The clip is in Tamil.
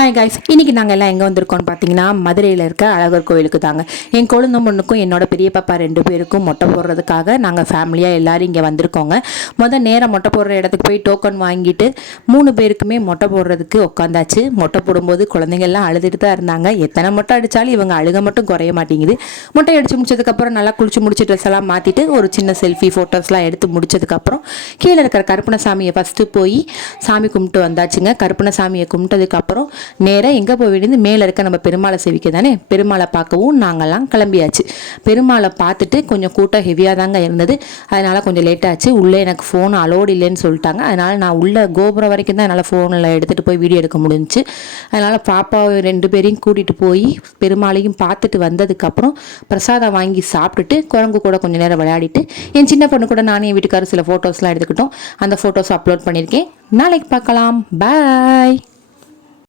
ஹாய் கைஸ், இன்றைக்கி நாங்கள் எல்லாம் எங்கே வந்திருக்கோம்னு பார்த்தீங்கன்னா மதுரையில் இருக்க அழகர் கோவிலுக்கு தாங்க. என் கொழுந்த பொண்ணுக்கும் என்னோட பெரிய பாப்பா 2 பேருக்கும் மொட்டை போடுறதுக்காக நாங்கள் ஃபேமிலியாக எல்லோரும் இங்கே வந்திருக்கோங்க. நேரம் மொட்டை போடுற இடத்துக்கு போய் டோக்கன் வாங்கிட்டு 3 பேருக்குமே மொட்டை போடுறதுக்கு உட்காந்தாச்சு. மொட்டை போடும்போது குழந்தைங்கள்லாம் அழுதுட்டு தான் இருந்தாங்க. எத்தனை மொட்டை அடித்தாலும் இவங்க அழுக மட்டும் குறைய மாட்டேங்குது. மொட்டை அடித்து முடிச்சதுக்கப்புறம் நல்லா குளிச்சு முடிச்சு ட்ரெஸ் எல்லாம் மாற்றிட்டு ஒரு சின்ன செல்ஃபி ஃபோட்டோஸ்லாம் எடுத்து முடிச்சதுக்கப்புறம் கீழே இருக்கிற கருப்பணசாமியை ஃபஸ்ட்டு போய் சாமி கும்பிட்டு வந்தாச்சுங்க. கருப்பணசாமியை கும்பிட்டதுக்கப்புறம் நேராக எங்கே போய் வேண்டியது மேலே இருக்க நம்ம பெருமாளை சேவிக்க தானே. பெருமாளை பார்க்கவும் நாங்கள்லாம் கிளம்பியாச்சு. பெருமாளை பார்த்துட்டு கொஞ்சம் கூட்டம் ஹெவியாக தாங்க இருந்தது. அதனால் கொஞ்சம் லேட்டாச்சு. உள்ளே எனக்கு ஃபோன் அலோடு இல்லைன்னு சொல்லிட்டாங்க. அதனால் நான் உள்ளே கோபுரம் வரைக்கும் தான் என்னால் ஃபோனில் எடுத்துகிட்டு போய் வீடியோ எடுக்க முடிஞ்சிச்சு. அதனால் பாப்பாவை 2 பேரையும் கூட்டிகிட்டு போய் பெருமாளையும் பார்த்துட்டு வந்ததுக்கப்புறம் பிரசாதம் வாங்கி சாப்பிட்டுட்டு குரங்கு கூட கொஞ்சம் நேரம் விளையாடிட்டு என் சின்ன பொண்ணு கூட நானே என் வீட்டுக்காரர் சில ஃபோட்டோஸ்லாம் எடுத்துக்கிட்டோம். அந்த ஃபோட்டோஸ் அப்லோட் பண்ணியிருக்கேன். நாளைக்கு பார்க்கலாம். பாய்.